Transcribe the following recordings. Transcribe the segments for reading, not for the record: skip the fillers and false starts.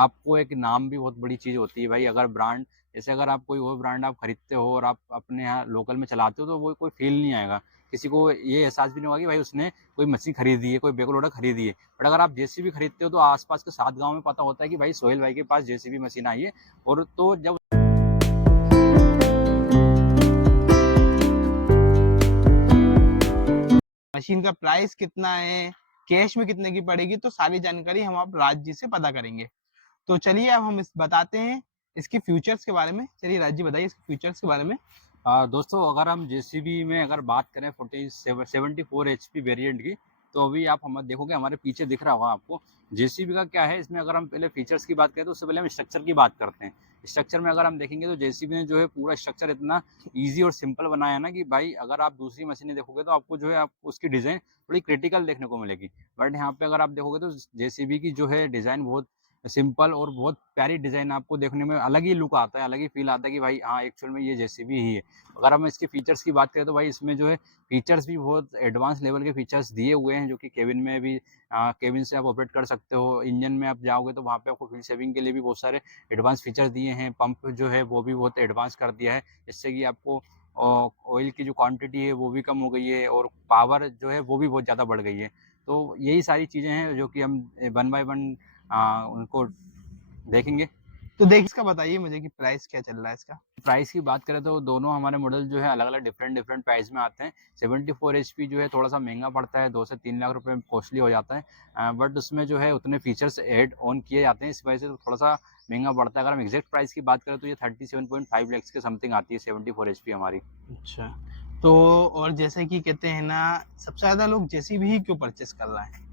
आपको एक नाम भी बहुत बड़ी चीज़ होती है भाई। अगर ब्रांड जैसे अगर आप कोई और ब्रांड आप खरीदते हो और आप अपने यहाँ लोकल में चलाते हो तो वो कोई फ़ील नहीं आएगा। किसी को ये एहसास भी नहीं होगा कि भाई उसने कोई मशीन खरीदी है, कोई बैकहो लोडर खरीदी है। बट अगर आप जेसीबी खरीदते हो तो आस-पास के 7 गाँव में पता होता है कि भाई सोहेल भाई के पास जेसीबी मशीन आई है। और तो जब मशीन का प्राइस कितना है, कैश में कितने की पड़ेगी, तो सारी जानकारी हम आप राज जी से पता करेंगे। तो चलिए अब हम इस बताते हैं इसके फीचर्स के बारे में। चलिए राज जी बताइए इसके फीचर्स के बारे में। दोस्तों अगर हम जेसीबी में अगर बात करें 74 एचपी वेरिएंट की, तो अभी आप हम देखोगे हमारे पीछे दिख रहा होगा आपको। जेसीबी का क्या है, इसमें अगर हम पहले फीचर्स की बात करें तो उससे पहले हम स्ट्रक्चर की बात करते हैं। स्ट्रक्चर में अगर हम देखेंगे तो जेसीबी ने जो है पूरा स्ट्रक्चर इतना ईजी और सिंपल बनाया है ना कि भाई अगर आप दूसरी मशीनें देखोगे तो आपको जो है आप उसकी डिज़ाइन थोड़ी क्रिटिकल देखने को मिलेगी। बट यहाँ पे अगर आप देखोगे तो जेसीबी की जो है डिज़ाइन बहुत सिंपल और बहुत प्यारी डिज़ाइन आपको देखने में अलग ही लुक आता है, अलग ही फ़ील आता है कि भाई हाँ, एक्चुअल में ये जेसीबी ही है। अगर हम इसके फीचर्स की बात करें तो भाई इसमें जो है फीचर्स भी बहुत एडवांस लेवल के फीचर्स दिए हुए हैं जो कि केबिन में भी केबिन से आप ऑपरेट कर सकते हो। इंजन में आप जाओगे तो वहाँ पे आपको फ्यूल सेविंग के लिए भी बहुत सारे एडवांस फीचर्स दिए हैं। पंप जो है वो भी बहुत एडवांस कर दिया है, जिससे कि आपको ऑयल की जो क्वांटिटी है वो भी कम हो गई है और पावर जो है वो भी बहुत ज़्यादा बढ़ गई है। तो यही सारी चीज़ें हैं जो कि हम वन बाय वन उनको देखेंगे। तो देखिए इसका बताइए मुझे कि प्राइस क्या चल रहा है इसका। प्राइस की बात करें तो दोनों हमारे मॉडल जो है अलग-अलग डिफरेंट प्राइस में आते हैं। 74 एचपी जो है थोड़ा-सा महँगा पड़ता है, 2 से 3 लाख रुपए कॉस्टली हो जाता है। बट उसमें जो है उतने फीचर्स ऐड ऑन किए जाते हैं, इस वजह से तो थोड़ा-सा महँगा पड़ता है। अगर हम एग्ज़ैक्ट प्राइस की बात करें तो ये 37.5 लैक्स के समथिंग आती है 74 एचपी हमारी। अच्छा, तो और जैसे कि कहते हैं ना, सबसे ज़्यादा लोग जेसीबी ही क्यों परचेस कर रहे हैं?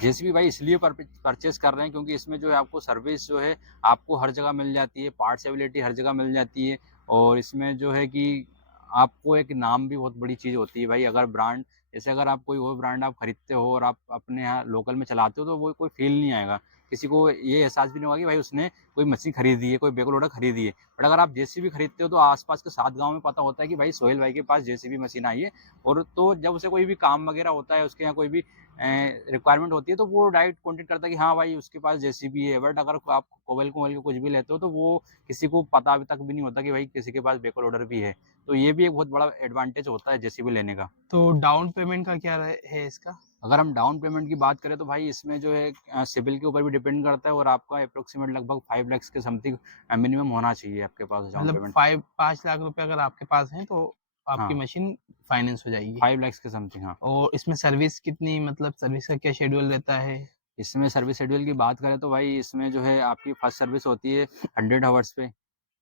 जेसीबी भाई इसलिए परचेज़ कर रहे हैं क्योंकि इसमें जो है आपको सर्विस जो है आपको हर जगह मिल जाती है, पार्ट्स अवेलेबिलिटी हर जगह मिल जाती है। और इसमें जो है कि आपको एक नाम भी बहुत बड़ी चीज़ होती है भाई। अगर ब्रांड जैसे अगर आप कोई और ब्रांड आप खरीदते हो और आप अपने यहाँ लोकल में चलाते हो तो वो कोई फ़ील नहीं आएगा। किसी को ये एहसास भी नहीं होगा कि भाई उसने कोई मशीन खरीदी है, कोई बैकहो लोडर खरीदी है। बट अगर आप जेसीबी खरीदते हो तो आस-पास के 7 गाँव में पता होता है कि भाई सोहेल भाई के पास जेसीबी मशीन आई है। और तो जब उसे कोई भी काम वगैरह होता है, उसके यहाँ कोई भी रिक्वायरमेंट होती है तो वो डायरेक्ट कॉन्टैक्ट करता है कि हाँ भाई उसके पास जेसीबी है। बट अगर आप कोबल-कोबल के कुछ भी लेते हो तो वो किसी को पता अभी तक भी नहीं होता कि भाई किसी के पास बैकहो लोडर भी है। तो ये भी एक बहुत बड़ा एडवांटेज होता है जेसीबी लेने का। तो डाउन पेमेंट का क्या है इसका? अगर हम डाउन पेमेंट की बात करें तो भाई इसमें जो है सिबिल के ऊपर भी डिपेंड करता है और आपका एप्रोक्सीमेट लगभग 5 लाख के समथिंग मिनिमम होना चाहिए आपके पास डाउन मतलब पेमेंट। 5 लाख रुपए अगर आपके पास हैं तो आपकी हाँ, मशीन फाइनेंस हो जाएगी। 5 लाख के समथिंग हाँ। और इसमें सर्विस कितनी, मतलब सर्विस का क्या शेड्यूल रहता है? इसमें सर्विस शेड्यूल की बात करें तो भाई इसमें जो है आपकी फर्स्ट सर्विस होती है 100 हावर्स पे।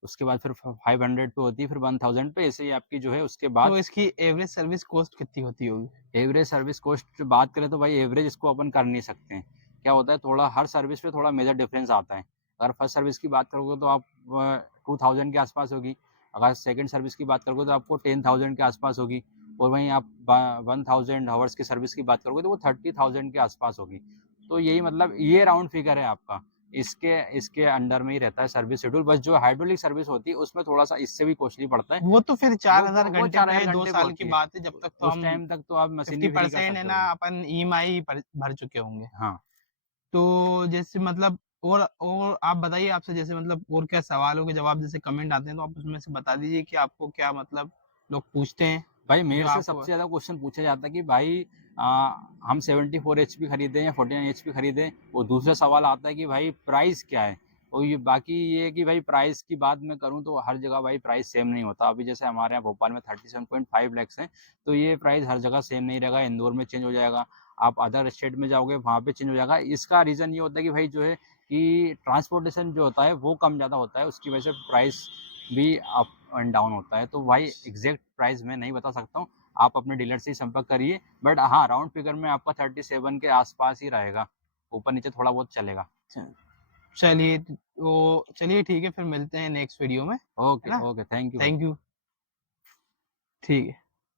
उसके बाद फिर 500 पे होती है, फिर 1000 पे, ऐसे ही आपकी जो है उसके बाद तो इसकी एवरेज सर्विस कॉस्ट कितनी होती होगी? एवरेज सर्विस कॉस्ट बात करें तो भाई एवरेज इसको अपन कर नहीं सकते हैं। क्या होता है थोड़ा हर सर्विस पे थोड़ा मेजर डिफरेंस आता है। अगर फर्स्ट सर्विस की बात करोगे तो आप 2000 के आसपास होगी। अगर सेकंड सर्विस की बात करोगे तो आपको 10,000 के आसपास होगी। और वहीं आप 1000 हावर्स की सर्विस की बात करोगे तो वो 30,000 के आसपास होगी। तो यही मतलब ये राउंड फिगर है आपका। इसके इसके अंडर में ही रहता है सर्विस शेड्यूल। बस जो हाइड्रोलिक सर्विस होती है उसमें थोड़ा-सा इससे भी कॉस्टली पड़ता है। वो तो फिर 4000 वो घंटे 4000 पे 2 घंटे पे साल की होती है। बात है, जब तक तो उस हम टाइम तक तो आप मशीन ही फ्री कर 50% है सकते ना हो। अपन ईएमआई भर चुके होंगे। हाँ। तो जैसे मतलब और आप बताइए, आपसे जैसे मतलब और क्या सवालों के जवाब जैसे कमेंट आते हैं तो आप उसमें से बता दीजिए कि आपको क्या मतलब लोग पूछते हैं भाई जो मेरे से आपको। सबसे ज़्यादा क्वेश्चन पूछा जाता है कि भाई हम 74 एचपी खरीदें या 49 एचपी खरीदें। और दूसरा सवाल आता है कि भाई प्राइस क्या है? और ये बाकी ये है कि भाई प्राइस की बात मैं करूँ तो हर जगह भाई प्राइस सेम नहीं होता। अभी जैसे हमारे यहाँ भोपाल में 37.5 लैक्स है, तो ये प्राइस हर जगह सेम नहीं रहेगा। इंदौर में चेंज हो जाएगा, आप अदर स्टेट में जाओगे वहाँ पे चेंज हो जाएगा। इसका रीज़न ये होता है कि भाई जो है कि ट्रांसपोर्टेशन जो होता है वो कम ज़्यादा होता है, उसकी वजह से प्राइस भी अप एंड डाउन होता है। तो भाई एग्ज़ैक्ट प्राइस मैं नहीं बता सकता हूँ, आप अपने डीलर से ही संपर्क करिए। बट हाँ, राउंड फिगर में आपका 37 के आस-पास ही रहेगा, ऊपर-नीचे थोड़ा बहुत चलेगा। अच्छा, चलिए तो चलिए ठीक है, फिर मिलते हैं नेक्स्ट वीडियो में, है ओके, ना? ओके, थैंक यू भाई। Thank you. ठीक है।